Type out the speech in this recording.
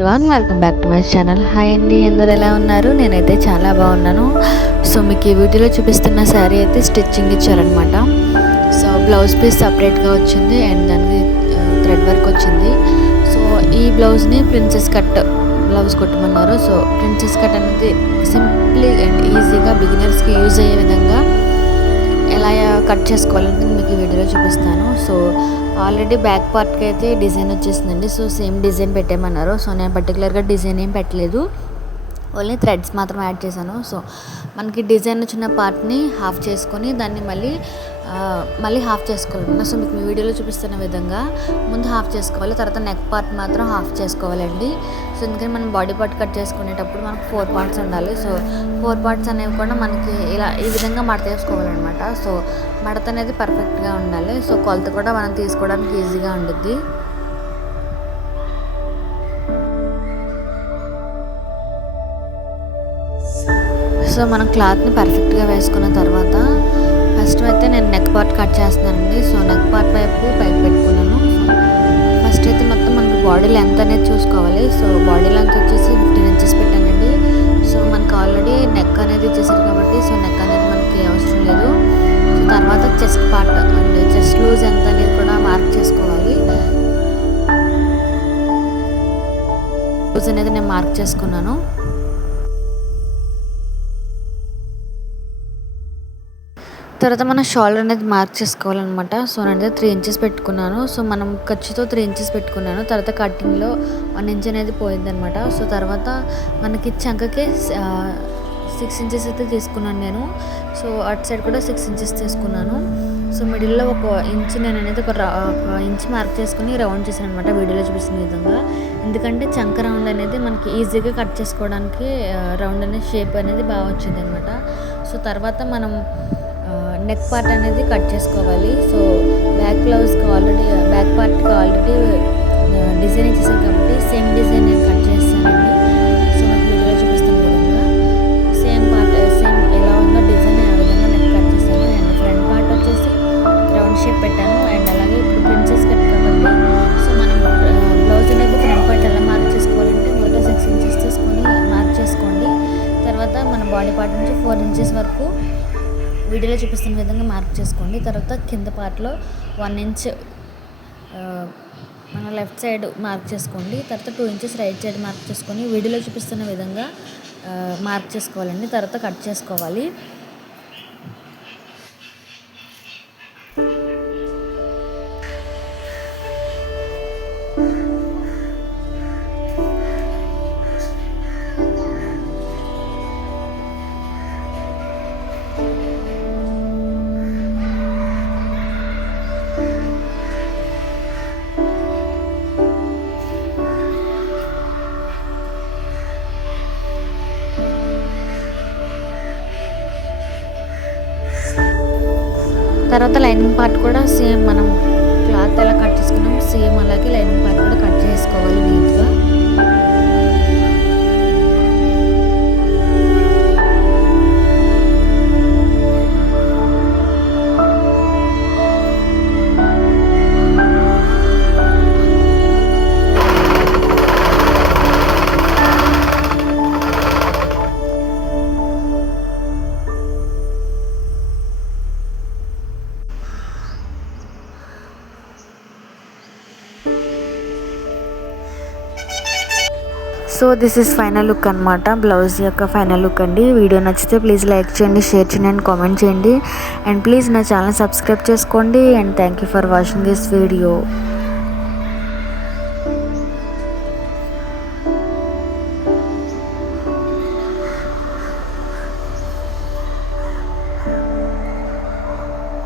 Everyone, welcome back to my channel. Hi అండి, అందరు ఎలా ఉన్నారు? నేనైతే చాలా బాగున్నాను. సో మీకు ఈ వీడియోలో చూపిస్తున్న శారీ అయితే స్టిచ్చింగ్ ఇచ్చారనమాట. సో బ్లౌజ్ పీస్ సపరేట్గా వచ్చింది అండ్ దానికి థ్రెడ్ వర్క్ వచ్చింది. సో ఈ బ్లౌజ్ని ప్రిన్సెస్ కట్ బ్లౌజ్ కొట్టమన్నారు. సో ప్రిన్సెస్ కట్ అనేది సింప్లీ అండ్ ఈజీగా బిగినర్స్కి యూజ్ అయ్యే విధంగా ఎలా కట్ చేసుకోవాలంటే మీకు ఈ వీడియోలో చూపిస్తాను. సో ఆల్రెడీ బ్యాక్ పార్ట్కి అయితే డిజైన్ వచ్చేసిందండి. సో సేమ్ డిజైన్ పెట్టేయమన్నారు. సో నేను పర్టికులర్గా డిజైన్ ఏం పెట్టలేదు, ఓన్లీ థ్రెడ్స్ మాత్రం యాడ్ చేశాను. సో మనకి డిజైన్ వచ్చిన పార్ట్ని హాఫ్ చేసుకొని దాన్ని మళ్ళీ హాఫ్ చేసుకోవాలన్నమాట. సో మీకు మీ వీడియోలో చూపిస్తున్న విధంగా ముందు హాఫ్ చేసుకోవాలి, తర్వాత నెక్ పార్ట్ మాత్రం హాఫ్ చేసుకోవాలండి. సో ఎందుకంటే మనం బాడీ పార్ట్ కట్ చేసుకునేటప్పుడు మనకు 4 పార్ట్స్ ఉండాలి. సో 4 పార్ట్స్ అనేవి కూడా మనకి ఈ విధంగా మడత వేసుకోవాలన్నమాట. సో మడత అనేది పర్ఫెక్ట్గా ఉండాలి. సో కొలత కూడా మనం తీసుకోవడానికి ఈజీగా ఉండుద్ది. సో మనం క్లాత్ని పర్ఫెక్ట్గా వేసుకున్న తర్వాత ఫస్ట్ అయితే నేను నెక్ పార్ట్ కట్ చేస్తున్నానండి. సో నెక్ పార్ట్ వైపు పైకి పెట్టుకున్నాను. ఫస్ట్ అయితే మొత్తం మనకి బాడీ లెంత్ అనేది చూసుకోవాలి. సో బాడీ లెంత్ వచ్చేసి 15 ఇంచెస్ పెట్టానండి. సో మనకు ఆల్రెడీ నెక్ అనేది ఇచ్చేసారు కాబట్టి సో నెక్ అనేది మనకి అవసరం లేదు. సో తర్వాత chest part and chest loose ఎంత అనేది కూడా మార్క్ చేసుకోవాలి. లూజ్ అనేది నేను మార్క్ చేసుకున్నాను. తర్వాత మన షోల్డర్ అనేది మార్క్ చేసుకోవాలన్నమాట. సో నేను 3 ఇంచెస్ పెట్టుకున్నాను. సో మనం ఖర్చుతో 3 ఇంచెస్ పెట్టుకున్నాను. తర్వాత కటింగ్లో 1 ఇంచ్ అనేది పోయిందనమాట. సో తర్వాత మనకి చంకకి 6 ఇంచెస్ అయితే తీసుకున్నాను నేను. సో అటు సైడ్ కూడా 6 ఇంచెస్ తీసుకున్నాను. సో మిడిల్లో 1 ఇంచ్ నేను అనేది ఒక ఇంచ్ మార్క్ చేసుకుని రౌండ్ చేశాను అనమాట, వీడియోలో చూపిస్తున్న విధంగా. ఎందుకంటే చంక రౌండ్ అనేది మనకి ఈజీగా కట్ చేసుకోవడానికి రౌండ్ అనేది షేప్ అనేది బాగా వచ్చింది అనమాట. సో తర్వాత మనం నెక్ పార్ట్ అనేది కట్ చేసుకోవాలి. సో బ్యాక్ పార్ట్కి ఆల్రెడీ డిజైన్ ఇచ్చేసాను కాబట్టి సేమ్ డిజైన్ నేను కట్ చేస్తానండి. సో నాకు వీడియోలో చూపిస్తున్న విధంగా సేమ్ ఎలా ఉందో డిజైన్ ఆ విధంగా నెక్ కట్ చేశాను. అండ్ ఫ్రంట్ పార్ట్ వచ్చేసి రౌండ్ షేప్ పెట్టాను. అండ్ అలాగే ఇప్పుడు ప్రిన్సెస్ కట్ కాబట్టి సో మనం బ్లౌజ్ అనేది ఫ్రంట్ పార్ట్ ఎలా మార్క్ చేసుకోవాలంటే మొదట 6 ఇంచెస్ తీసుకొని మార్క్ చేసుకోండి. తర్వాత మన బాడీ పార్ట్ నుంచి 4 ఇంచెస్ వరకు వీడియోలో చూపిస్తున్న విధంగా మార్క్ చేసుకోండి. తర్వాత కింద పార్ట్లో 1 ఇంచ్ మన లెఫ్ట్ సైడ్ మార్క్ చేసుకోండి. తర్వాత 2 ఇంచెస్ రైట్ సైడ్ మార్క్ చేసుకొని వీడియోలో చూపిస్తున్న విధంగా మార్క్ చేసుకోవాలండి. తర్వాత కట్ చేసుకోవాలి. తర్వాత లైనింగ్ పార్ట్ కూడా సేమ్ మనం క్లాత్ ఎలా కట్ చేసుకున్నాం సేమ్ అలాగే లైనింగ్ పార్ట్ కూడా కట్ చేసుకోవాలి నీట్గా. So this is final look అనమాట, బ్లౌజ్ యొక్క ఫైనల్ లుక్ అండి. వీడియో నచ్చితే ప్లీజ్ లైక్ చేయండి, షేర్ చేయండి అండ్ కామెంట్ చేయండి. అండ్ ప్లీజ్ నా ఛానల్ సబ్స్క్రైబ్ చేసుకోండి. And thank you for watching this video.